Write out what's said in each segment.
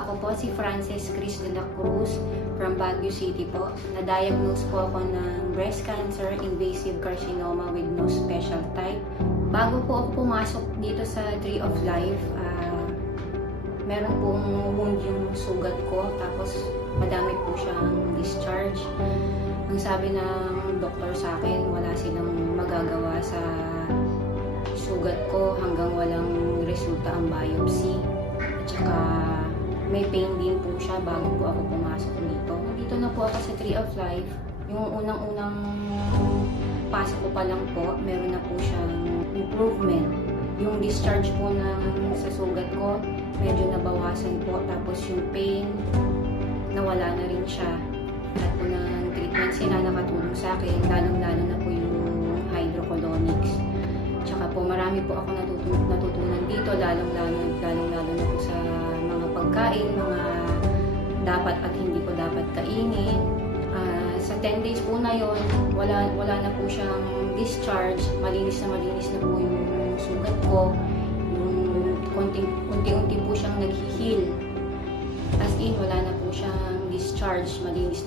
Ako po si Frances Cris de la Cruz from Baguio City po. Na-diagnose po ako ng breast cancer, invasive carcinoma with no special type. Bago po ako pumasok dito sa Tree of Life, meron pong wound yung sugat ko, tapos madami po siyang discharge. Ang sabi ng doktor sa akin, wala silang magagawa sa sugat ko hanggang walang resulta ang biopsy. At saka may pain din po siya bago po ako pumasok dito. Dito na po ako sa Tree of Life. Yung unang-unang pasok ko pa lang po, meron na po siyang improvement. Yung discharge po sa sugat ko, medyo nabawasan po. Tapos yung pain, nawala na rin siya. At po ng treatment sila nakatulong sa akin, lalong-lalo na po yung hydrocolonics. Tsaka po marami po ako natutunan dito, lalong-lalo na po sa mga pagkain, mga dapat at hindi ko dapat kainin. Sa 10 days po na yon, wala na po siyang discharge, malinis na po yung sugat ko, yung unti-unti po siyang nag-heal. As in, wala na po siyang discharge, malinis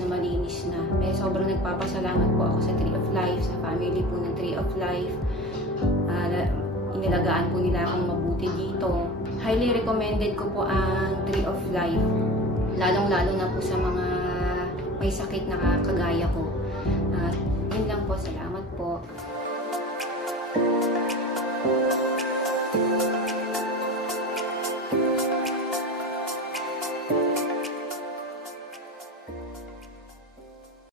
na. Kaya sobrang nagpapasalamat po ako sa Tree of Life, sa family po ng Tree of Life. Inilagaan po nila akong mabuti dito. Highly recommended ko po ang Tree of Life, lalong-lalo na po sa mga may sakit na kagaya ko. Yun lang po, salamat.